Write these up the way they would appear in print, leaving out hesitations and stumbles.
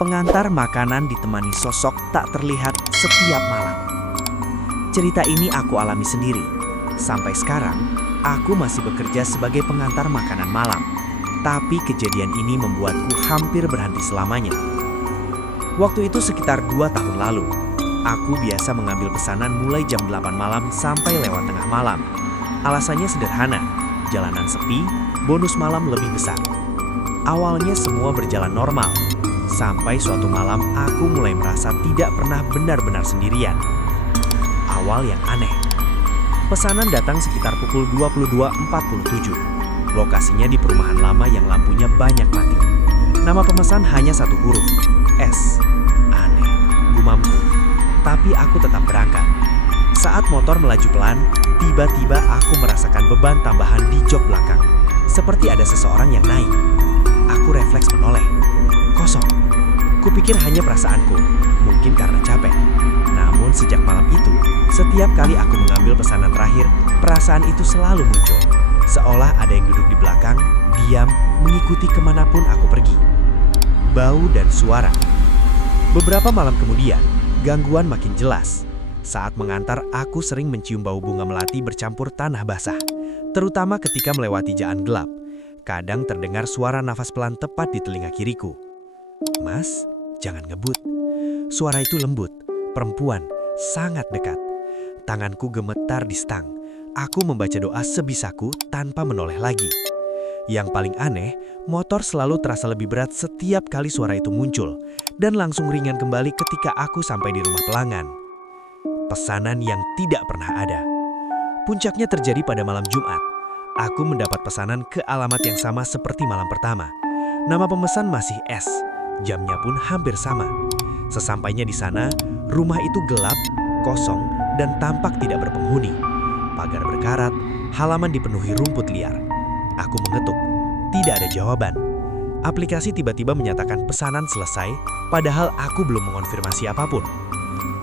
Pengantar makanan ditemani sosok tak terlihat setiap malam. Cerita ini aku alami sendiri. Sampai sekarang, aku masih bekerja sebagai pengantar makanan malam. Tapi kejadian ini membuatku hampir berhenti selamanya. Waktu itu sekitar 2 tahun lalu. Aku biasa mengambil pesanan mulai jam 8 malam sampai lewat tengah malam. Alasannya sederhana, jalanan sepi, bonus malam lebih besar. Awalnya semua berjalan normal. Sampai suatu malam aku mulai merasa tidak pernah benar-benar sendirian. Awal yang aneh. Pesanan datang sekitar pukul 22.47. Lokasinya di perumahan lama yang lampunya banyak mati. Nama pemesan hanya 1 huruf, S. Aneh, gumamku. Tapi aku tetap berangkat. Saat motor melaju pelan, tiba-tiba aku merasakan beban tambahan di jok belakang. Seperti ada seseorang yang naik. Aku refleks menoleh. Kosong. Kupikir hanya perasaanku, mungkin karena capek. Namun sejak malam itu, setiap kali aku mengambil pesanan terakhir, perasaan itu selalu muncul. Seolah ada yang duduk di belakang, diam, mengikuti kemanapun aku pergi. Bau dan suara. Beberapa malam kemudian, gangguan makin jelas. Saat mengantar, aku sering mencium bau bunga melati bercampur tanah basah. Terutama ketika melewati jalan gelap. Kadang terdengar suara nafas pelan tepat di telinga kiriku. Mas, jangan ngebut. Suara itu lembut, perempuan, sangat dekat. Tanganku gemetar di stang. Aku membaca doa sebisaku tanpa menoleh lagi. Yang paling aneh, motor selalu terasa lebih berat setiap kali suara itu muncul, dan langsung ringan kembali ketika aku sampai di rumah pelanggan. Pesanan yang tidak pernah ada. Puncaknya terjadi pada malam Jumat. Aku mendapat pesanan ke alamat yang sama seperti malam pertama. Nama pemesan masih S. Jamnya pun hampir sama. Sesampainya di sana, rumah itu gelap, kosong, dan tampak tidak berpenghuni. Pagar berkarat, halaman dipenuhi rumput liar. Aku mengetuk, tidak ada jawaban. Aplikasi tiba-tiba menyatakan pesanan selesai, padahal aku belum mengonfirmasi apapun.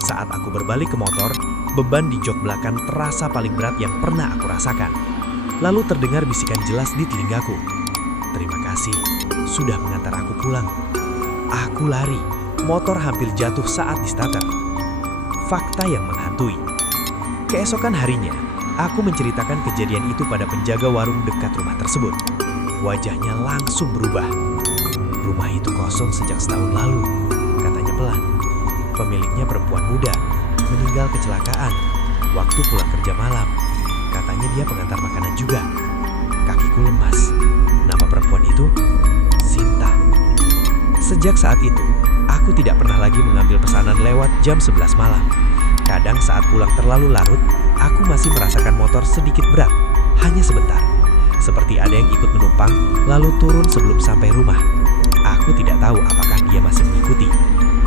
Saat aku berbalik ke motor, beban di jok belakang terasa paling berat yang pernah aku rasakan. Lalu terdengar bisikan jelas di telingaku. Terima kasih, sudah mengantar aku pulang. Aku lari, motor hampir jatuh saat di starter. Fakta yang menghantui. Keesokan harinya, aku menceritakan kejadian itu pada penjaga warung dekat rumah tersebut. Wajahnya langsung berubah. Rumah itu kosong sejak setahun lalu, katanya pelan. Pemiliknya perempuan muda, meninggal kecelakaan waktu pulang kerja malam. Katanya dia pengantar makanan juga. Kakiku lemas. Nama perempuan itu Sinta. Sejak saat itu, aku tidak pernah lagi mengambil pesanan lewat jam 11 malam. Kadang saat pulang terlalu larut, aku masih merasakan motor sedikit berat, hanya sebentar. Seperti ada yang ikut menumpang, lalu turun sebelum sampai rumah. Aku tidak tahu apakah dia masih mengikuti.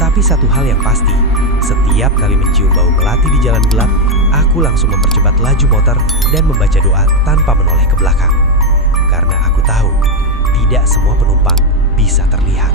Tapi satu hal yang pasti, setiap kali mencium bau melati di jalan gelap, aku langsung mempercepat laju motor dan membaca doa tanpa menoleh ke belakang. Karena aku tahu, tidak semua penumpang bisa terlihat.